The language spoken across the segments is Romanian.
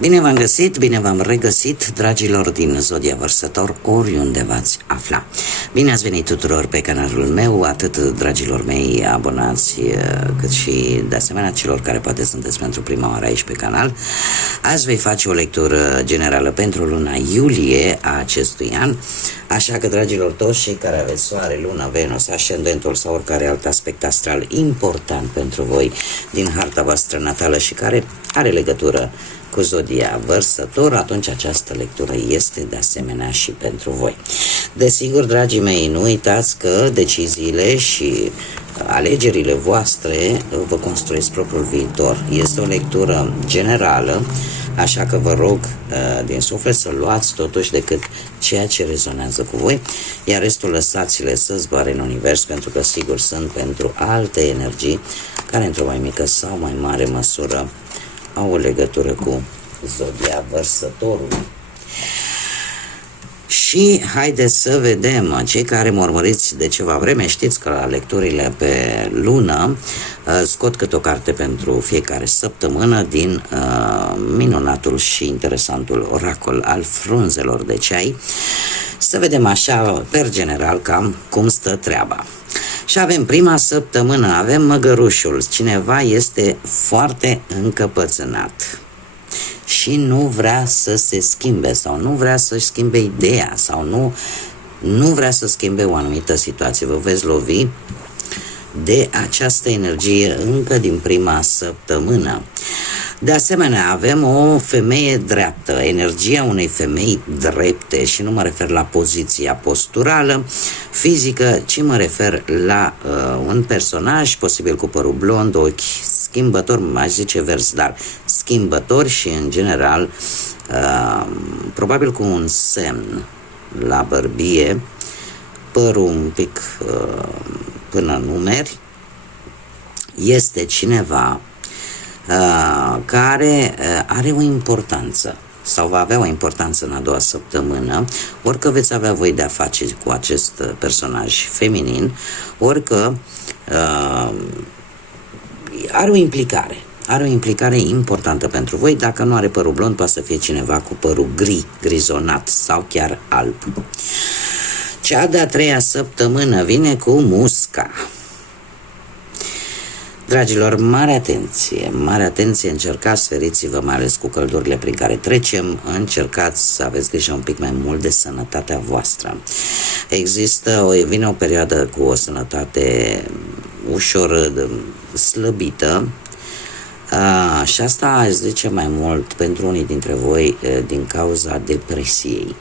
Bine v-am găsit, bine v-am regăsit, dragilor din Zodia Vărsător, oriunde v-ați afla. Bine ați venit tuturor pe canalul meu, atât dragilor mei abonați, cât și de asemenea celor care poate sunteți pentru prima oară aici pe canal. Azi voi face o lectură generală pentru luna iulie a acestui an, așa că, dragilor, toți cei care aveți soare, luna, Venus, ascendentul sau oricare alt aspect astral important pentru voi din harta voastră natală și care are legătură cu Zodia Vărsător, atunci această lectură este de asemenea și pentru voi. Desigur, dragii mei, nu uitați că deciziile și alegerile voastre vă construiesc propriul viitor. Este o lectură generală, așa că vă rog din suflet să luați totuși decât ceea ce rezonează cu voi, iar restul lăsați-le să zboare în univers, pentru că sigur sunt pentru alte energii care într-o mai mică sau mai mare măsură au o legătură cu Zodia Vărsătorului. Și haideți să vedem, cei care mă urmăriți de ceva vreme, știți că la lecturile pe lună scot câte o carte pentru fiecare săptămână din minunatul și interesantul oracol al frunzelor de ceai. Să vedem așa, per general, cam cum stă treaba. Și avem prima săptămână, avem măgărușul. Cineva este foarte încăpățânat și nu vrea să se schimbe sau nu vrea să-și schimbe ideea sau nu vrea să schimbe o anumită situație. Vă veți lovi de această energie încă din prima săptămână. De asemenea, avem o femeie dreaptă, energia unei femei drepte, și nu mă refer la poziția posturală, fizică, ci mă refer la un personaj, posibil cu părul blond, ochi schimbători, aș zice vers, dar schimbători și în general probabil cu un semn la bărbie, părul un pic până în numeri. Este cineva care are o importanță sau va avea o importanță în a doua săptămână, orică veți avea voi de a face cu acest personaj feminin, orică are o implicare importantă pentru voi. Dacă nu are părul blond, poate să fie cineva cu părul gri, grizonat sau chiar alb. Cea de-a treia săptămână vine cu musca. Dragilor, mare atenție, încercați, feriți-vă mai ales cu căldurile prin care trecem, încercați să aveți grijă un pic mai mult de sănătatea voastră. Vine o perioadă cu o sănătate ușor slăbită, și asta aș zice mai mult pentru unii dintre voi din cauza depresiei,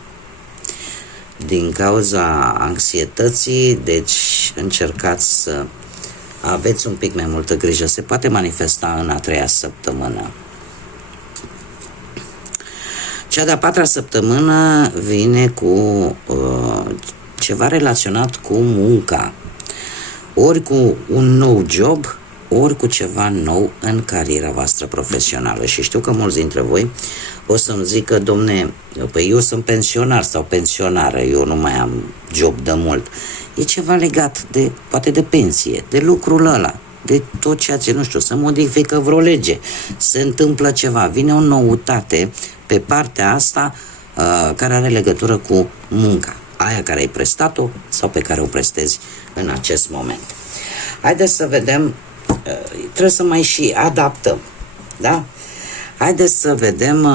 din cauza anxietății, deci încercați să aveți un pic mai multă grijă. Se poate manifesta în a treia săptămână. Cea de-a patra săptămână vine cu ceva relaționat cu munca, ori cu un nou job, ori cu ceva nou în cariera voastră profesională. Și știu că mulți dintre voi o să-mi zică: domne, păi eu sunt pensionar sau pensionară, eu nu mai am job de mult. E ceva legat de, poate de pensie, de lucrul ăla, de tot ceea ce, nu știu, se modifică vreo lege, se întâmplă ceva, vine o noutate pe partea asta care are legătură cu munca, aia care ai prestat-o sau pe care o prestezi în acest moment. Haideți să vedem, trebuie să mai și adaptăm, da? Haideți să vedem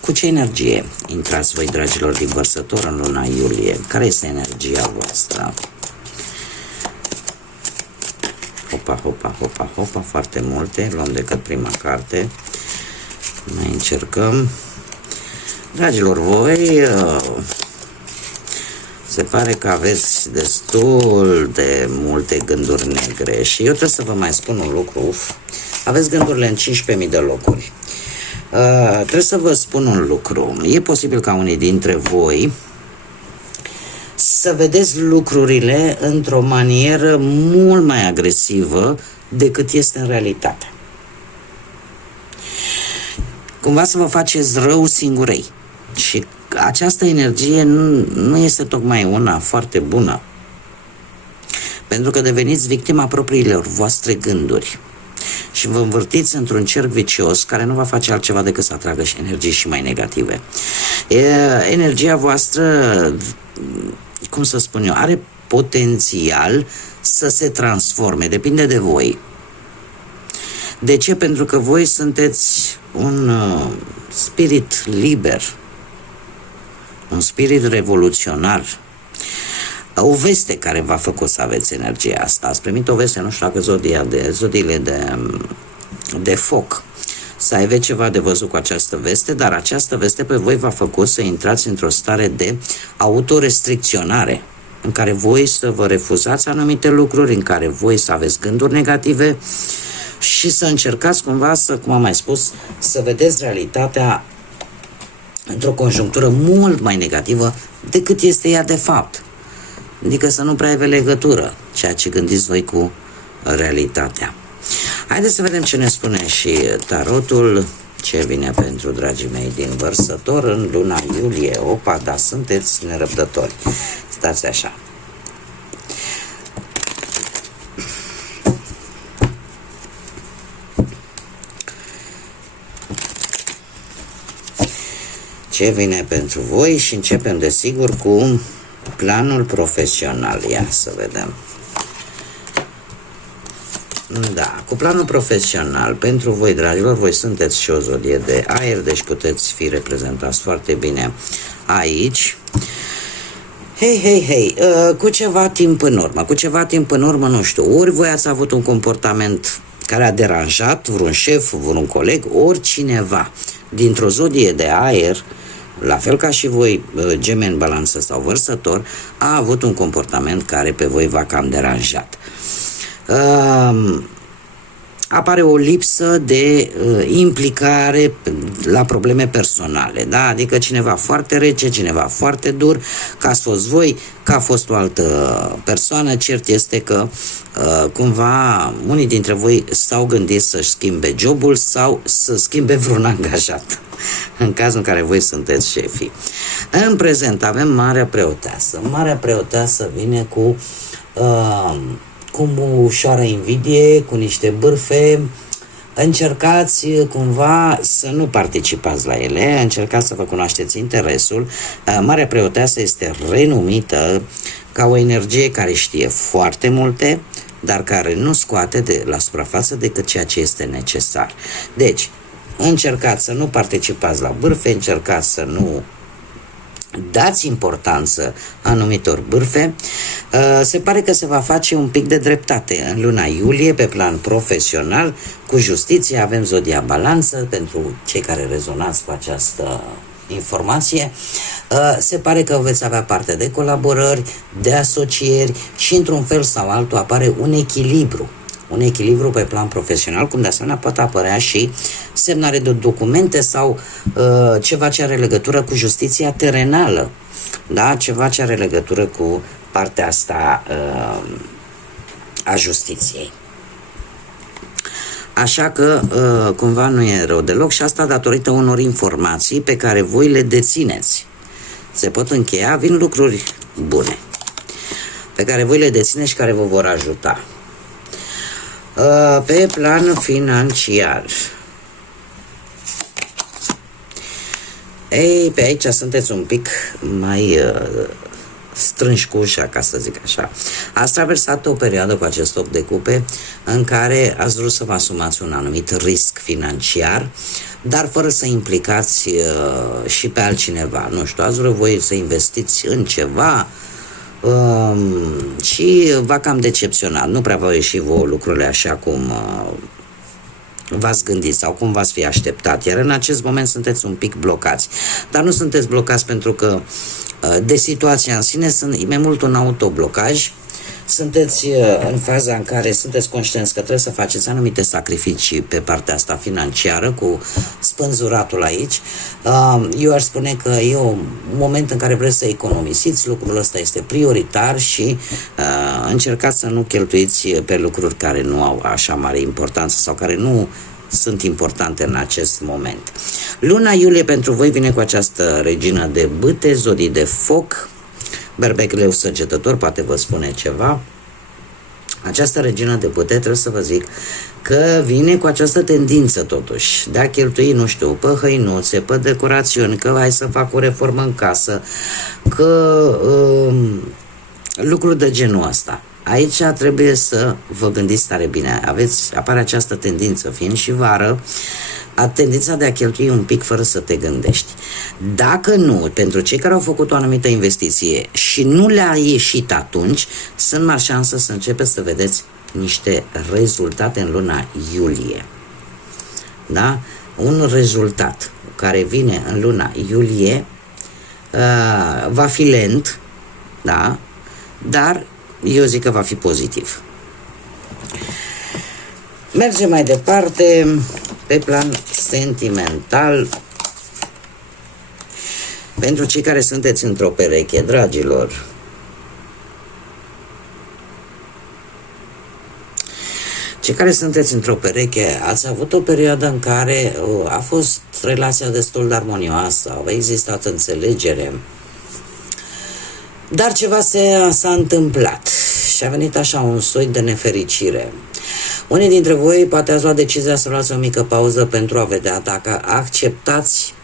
cu ce energie intrați voi, dragilor din Vărsător, în luna iulie. Care este energia voastră? Hopa, foarte multe. Luăm decât prima carte. Mai încercăm. Dragilor, voi se pare că aveți destul de multe gânduri negre și eu trebuie să vă mai spun un lucru. Aveți gândurile în 15.000 de locuri. Trebuie să vă spun un lucru. E posibil ca unii dintre voi să vedeți lucrurile într-o manieră mult mai agresivă decât este în realitate. Cumva să vă faceți rău singurei. Și această energie nu este tocmai una foarte bună, pentru că deveniți victima propriilor voastre gânduri. și vă învârtiți într-un cerc vicios care nu va face altceva decât să atragă și energii și mai negative. Energia voastră, cum să spun eu, are potențial să se transforme, depinde de voi. De ce? Pentru că voi sunteți un spirit liber, un spirit revoluționar. O veste care v-a făcut să aveți energia asta. Ați primit o veste, nu știu dacă zodiile de foc. Să aveți ceva de văzut cu această veste, dar această veste pe voi v-a făcut să intrați într-o stare de autorestricționare, în care voi să vă refuzați anumite lucruri, în care voi să aveți gânduri negative și să încercați cumva să, cum am mai spus, să vedeți realitatea într-o conjunctură mult mai negativă decât este ea de fapt. Adică să nu prea aibă legătură ceea ce gândiți voi cu realitatea. Haideți să vedem ce ne spune și tarotul, ce vine pentru dragii mei din Vărsător în luna iulie. Opa, da, sunteți nerăbdători. Stați așa. Ce vine pentru voi și începem desigur cu planul profesional. Ia să vedem. Da, cu planul profesional, pentru voi, dragilor, voi sunteți și o zodie de aer, deci puteți fi reprezentați foarte bine aici. Hei, cu ceva timp în urmă, nu știu, ori voi ați avut un comportament care a deranjat vreun șef, vreun coleg, ori cineva dintr-o zodie de aer, la fel ca și voi, Gemeni, Balanță sau Vărsător, a avut un comportament care pe voi v-a cam deranjat. Apare o lipsă de implicare la probleme personale, da? Adică cineva foarte rece, cineva foarte dur, că ați fost voi, că a fost o altă persoană. Cert este că cumva unii dintre voi s-au gândit să-și schimbe jobul sau să schimbe vreun angajat, în cazul în care voi sunteți șefii. În prezent avem Marea Preoteasă. Marea Preoteasă vine cu o ușoară invidie, cu niște bârfe. Încercați cumva să nu participați la ele, încercați să vă cunoașteți interesul. Marea Preoteasă este renumită ca o energie care știe foarte multe, dar care nu scoate la suprafață decât ceea ce este necesar. Deci, încercați să nu participați la bârfe, încercați să nu dați importanță anumitor bârfe. Se pare că se va face un pic de dreptate în luna iulie pe plan profesional. Cu justiție avem zodia Balanță, pentru cei care rezonați cu această informație. Se pare că veți avea parte de colaborări, de asocieri și într-un fel sau altul apare un echilibru pe plan profesional, cum de asemenea poate apărea și semnare de documente sau ceva ce are legătură cu justiția terenală, da? Ceva ce are legătură cu partea asta a justiției. Așa că cumva nu e rău deloc și asta datorită unor informații pe care voi le dețineți. Se pot încheia, vin lucruri bune pe care voi le dețineți și care vă vor ajuta. Pe plan financiar. Ei, pe aici sunteți un pic mai strânși cu ușa, ca să zic așa. Ați traversat o perioadă cu acest 8 de cupe în care ați vrut să vă asumați un anumit risc financiar, dar fără să implicați și pe altcineva. Nu știu, ați vrut voi să investiți în ceva și v-a cam decepționat. Nu prea v-au ieșit vouă lucrurile așa cum v-ați gândit sau cum v-ați fi așteptat, iar în acest moment sunteți un pic blocați. Dar nu sunteți blocați pentru că de situația în sine, sunt mai mult un autoblocaj. Sunteți în faza în care sunteți conștienți că trebuie să faceți anumite sacrificii pe partea asta financiară, cu spânzuratul aici. Eu aș spune că e un moment în care vreți să economisiți, lucrul ăsta este prioritar și încercați să nu cheltuiți pe lucruri care nu au așa mare importanță sau care nu sunt importante în acest moment. Luna iulie pentru voi vine cu această regină de bâte, zodii de foc. Berbec, Leu, Săgetător, poate vă spune ceva. această regină de putere, trebuie să vă zic că vine cu această tendință totuși de a cheltui, nu știu, pe hăinuțe, pe decorațiuni, că hai să fac o reformă în casă, că lucruri de genul ăsta. Aici trebuie să vă gândiți tare bine. Apare această tendință, fiind și vară, tendința de a cheltui un pic fără să te gândești. Dacă nu, pentru cei care au făcut o anumită investiție și nu le-a ieșit atunci, sunt mari șanse să începeți să vedeți niște rezultate în luna iulie. Da? Un rezultat care vine în luna iulie va fi lent, da? Dar eu zic că va fi pozitiv. Mergem mai departe pe plan sentimental. Pentru cei care sunteți într-o pereche, dragilor, cei care sunteți într-o pereche, ați avut o perioadă în care a fost relația destul de armonioasă, a existat înțelegere, dar ceva s-a întâmplat și a venit așa un soi de nefericire. Unii dintre voi poate ați luat decizia să luați o mică pauză pentru a vedea dacă acceptați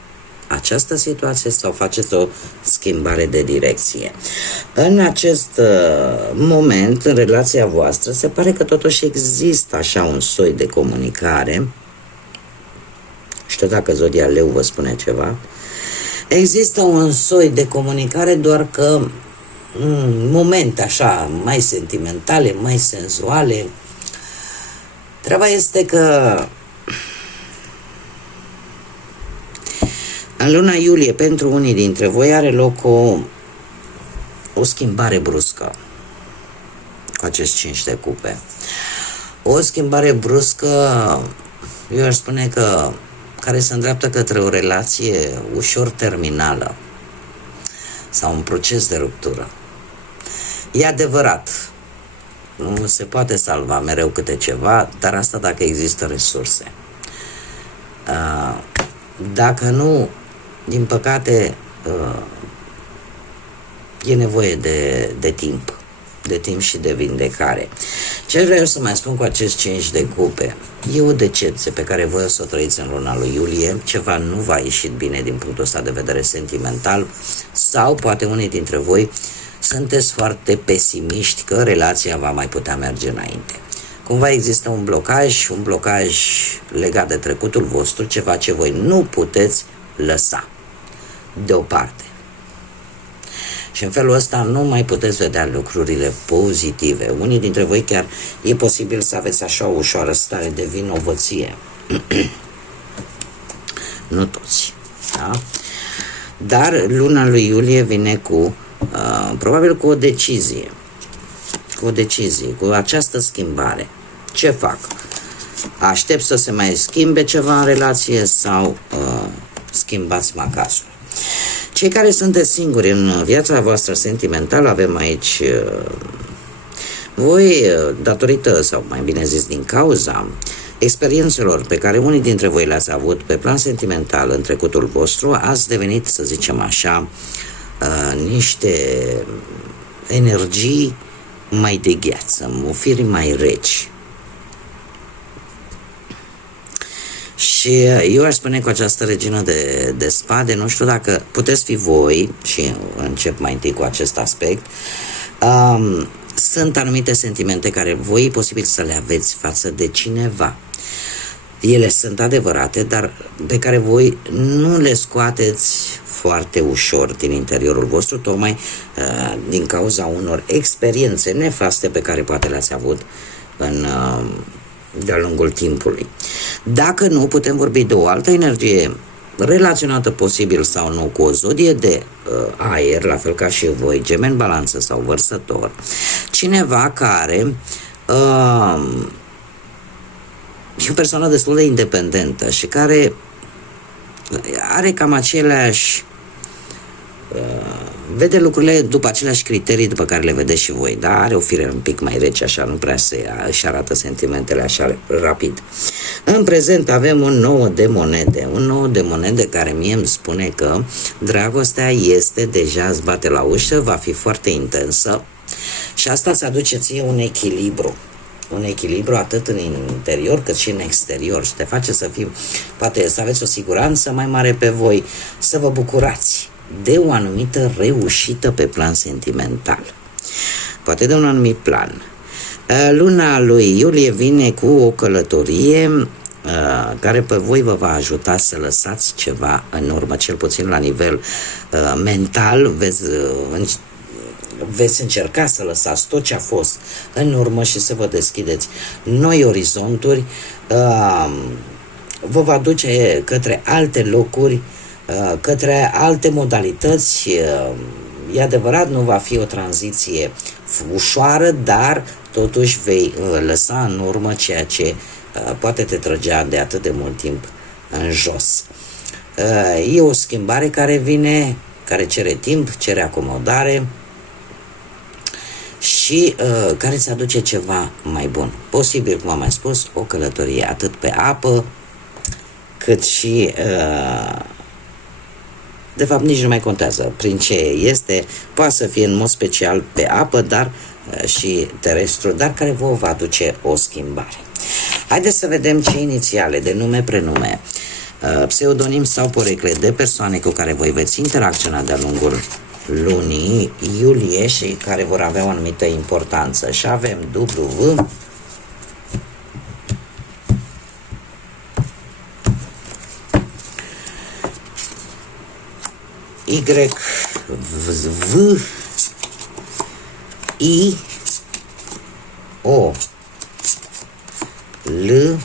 această situație sau faceți o schimbare de direcție. În acest moment, în relația voastră, se pare că totuși există așa un soi de comunicare. Știu dacă Zodia Leu vă spune ceva. Există un soi de comunicare, doar că momente așa mai sentimentale, mai senzuale. Treaba este că în luna iulie, pentru unii dintre voi, are loc o schimbare bruscă cu acest 5 de cupe. O schimbare bruscă, eu aș spune că care se îndreaptă către o relație ușor terminală sau un proces de ruptură. E adevărat, nu se poate salva mereu câte ceva, dar asta dacă există resurse. Dacă nu, din păcate, e nevoie de timp. De timp și de vindecare. Ce vreau să mai spun cu acest 5 de cupe? E o decepție pe care voi o să o trăiți în luna lui iulie. Ceva nu va ieșit bine din punctul ăsta de vedere sentimental, sau poate unii dintre voi sunteți foarte pesimiști că relația va mai putea merge înainte. Cumva există un blocaj legat de trecutul vostru, ceva ce voi nu puteți lăsa deoparte. Și în felul ăsta nu mai puteți vedea lucrurile pozitive. Unii dintre voi chiar e posibil să aveți așa o ușoară stare de vinovăție. Nu toți. Da? Dar luna lui iulie vine cu, probabil cu o decizie. Cu această schimbare. Ce fac? Aștept să se mai schimbe ceva în relație sau schimbați macasul? Cei care sunteți singuri în viața voastră sentimentală, avem aici voi, datorită, sau mai bine zis din cauza experiențelor pe care unii dintre voi le-ați avut pe plan sentimental în trecutul vostru, ați devenit, să zicem așa, niște energii mai de gheață, firi mai reci. Și eu aș spune cu această regină de spade, nu știu dacă puteți fi voi, și încep mai întâi cu acest aspect, sunt anumite sentimente care voi e posibil să le aveți față de cineva. Ele sunt adevărate, dar pe care voi nu le scoateți foarte ușor din interiorul vostru, tocmai din cauza unor experiențe nefaste pe care poate le-ați avut de-a lungul timpului. Dacă nu, putem vorbi de o altă energie relaționată posibil sau nu cu o zodie de aer, la fel ca și voi, Gemeni, Balanță sau Vărsător. Cineva care e o persoană destul de independentă și care are cam aceleași vede lucrurile după aceleași criterii după care le vedeți și voi, dar are o fire un pic mai rece, așa, nu prea își arată sentimentele așa rapid. În prezent avem un 9 de monede care mie îmi spune că dragostea este deja, îți bate la ușă, va fi foarte intensă Și asta îți aduce ție un echilibru. Un echilibru atât în interior cât și în exterior și te face să fii, poate să aveți o siguranță mai mare pe voi, să vă bucurați de o anumită reușită pe plan sentimental, poate de un anumit plan. Luna lui iulie vine cu o călătorie care pe voi vă va ajuta să lăsați ceva în urmă, cel puțin la nivel mental. Veți încerca să lăsați tot ce a fost în urmă și să vă deschideți noi orizonturi. Vă va duce către alte locuri, către alte modalități. E adevărat, nu va fi o tranziție ușoară, dar totuși vei lăsa în urmă ceea ce poate te trăgea de atât de mult timp în jos. E o schimbare care vine, care cere timp, cere acomodare și care îți aduce ceva mai bun. Posibil, cum am mai spus, o călătorie atât pe apă, cât și de fapt nici nu mai contează prin ce este, poate să fie în mod special pe apă, dar și terestru, dar care vă va aduce o schimbare. Haideți să vedem ce inițiale de nume, prenume, pseudonim sau porecle de persoane cu care voi veți interacționa de-a lungul lunii iulie și care vor avea o anumită importanță. Și avem W, Y, V, I, O, L,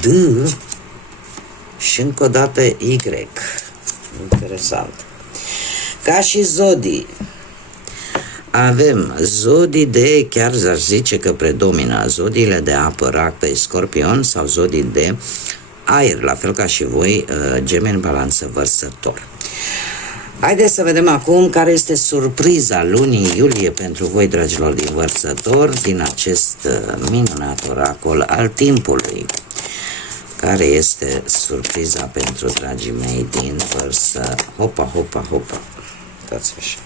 D și încă o dată Y. Interesant. Ca și zodii, avem zodii de, chiar aș zice că predomină, zodiile de apă, Rac, pe Scorpion, sau zodii de aer, la fel ca și voi, Gemeni, Balanță, Vărsător. Haideți să vedem acum care este surpriza lunii iulie pentru voi, dragilor din Vărsător, din acest minunat oracol al timpului. Care este surpriza pentru dragii mei din Vărsă? Hopa, hopa, hopa. Uitați așa.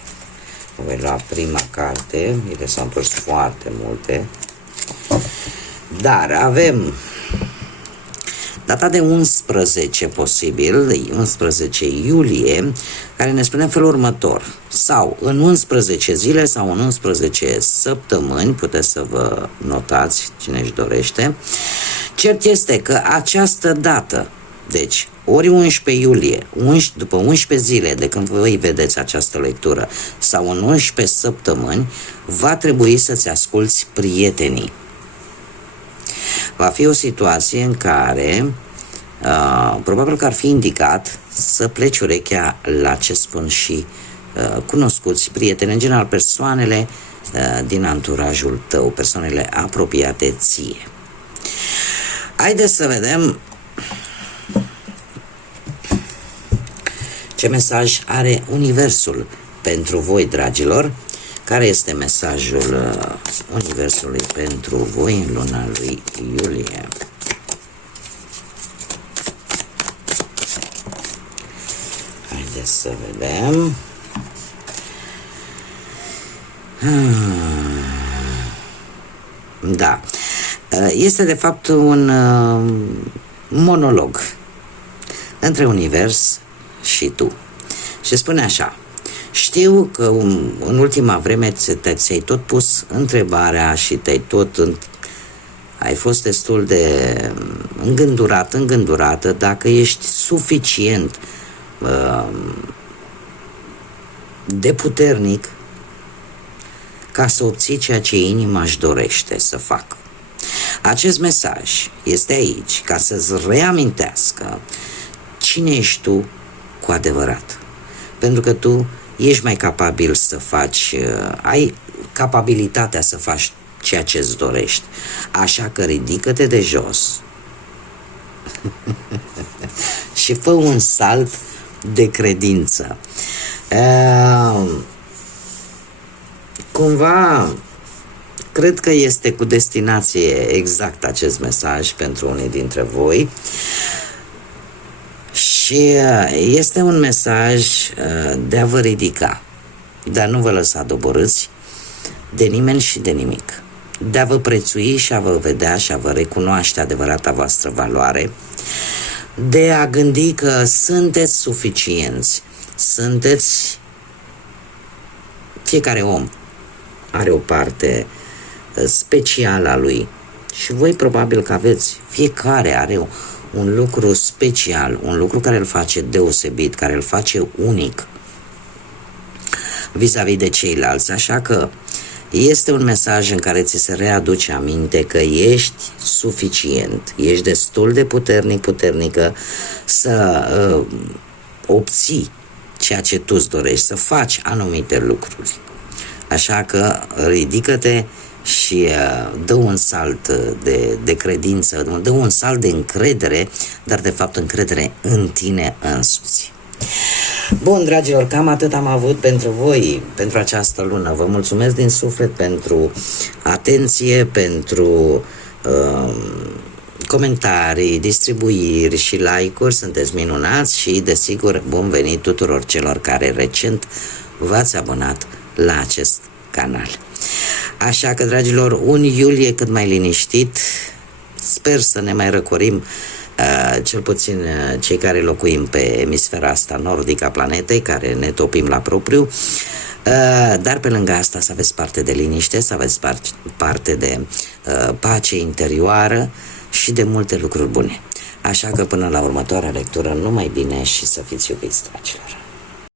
Voi lua prima carte, ele s-au întors foarte multe. Dar avem data de 11 posibil, 11 iulie, care ne spune în felul următor. Sau în 11 zile sau în 11 săptămâni, puteți să vă notați cine își dorește. Cert este că această dată, deci ori 11 iulie, după 11 zile de când voi vedeți această lectură, sau în 11 săptămâni, va trebui să-ți asculți prietenii. Va fi o situație în care probabil că ar fi indicat să pleci urechea la ce spun și cunoscuți prieteni, în general persoanele din anturajul tău, persoanele apropiate ție. Haideți să vedem ce mesaj are Universul pentru voi, dragilor. Care este mesajul Universului pentru voi în luna lui iulie? Haideți să vedem. Da. Este de fapt un monolog între Univers și tu. Și spune așa: știu că în ultima vreme ți-ai tot pus întrebarea și ai fost destul de îngândurată dacă ești suficient de puternic ca să obții ceea ce inima își dorește să facă. Acest mesaj este aici ca să-ți reamintească cine ești tu cu adevărat. Pentru că tu ești mai capabil să faci, ai capabilitatea să faci ceea ce îți dorești. Așa că ridică-te de jos și fă un salt de credință. Cumva cred că este cu destinație exact acest mesaj pentru unii dintre voi. Și este un mesaj de a vă ridica, dar nu vă lăsa doborâți de nimeni și de nimic. De a vă prețui și a vă vedea și a vă recunoaște adevărata voastră valoare, de a gândi că sunteți suficienți, sunteți, fiecare om are o parte specială a lui și voi probabil că aveți, fiecare are un lucru special, un lucru care îl face deosebit, care îl face unic vis-a-vis de ceilalți, așa că este un mesaj în care ți se readuce aminte că ești suficient, ești destul de puternică să obții ceea ce tu îți dorești, să faci anumite lucruri. Așa că ridică-te și dă un salt de credință, dă un salt de încredere, dar de fapt încredere în tine însuți. Bun, dragilor, cam atât am avut pentru voi, pentru această lună. Vă mulțumesc din suflet pentru atenție, pentru comentarii, distribuiri și like-uri. Sunteți minunați și, desigur, bun venit tuturor celor care recent v-ați abonat la acest canal. Așa că, dragilor, un iulie cât mai liniștit. Sper să ne mai răcorim, cel puțin cei care locuim pe emisfera asta nordică a planetei, care ne topim la propriu, dar pe lângă asta să aveți parte de liniște, să aveți parte de pace interioară și de multe lucruri bune. Așa că până la următoarea lectură, numai bine și să fiți iubiți, dragilor!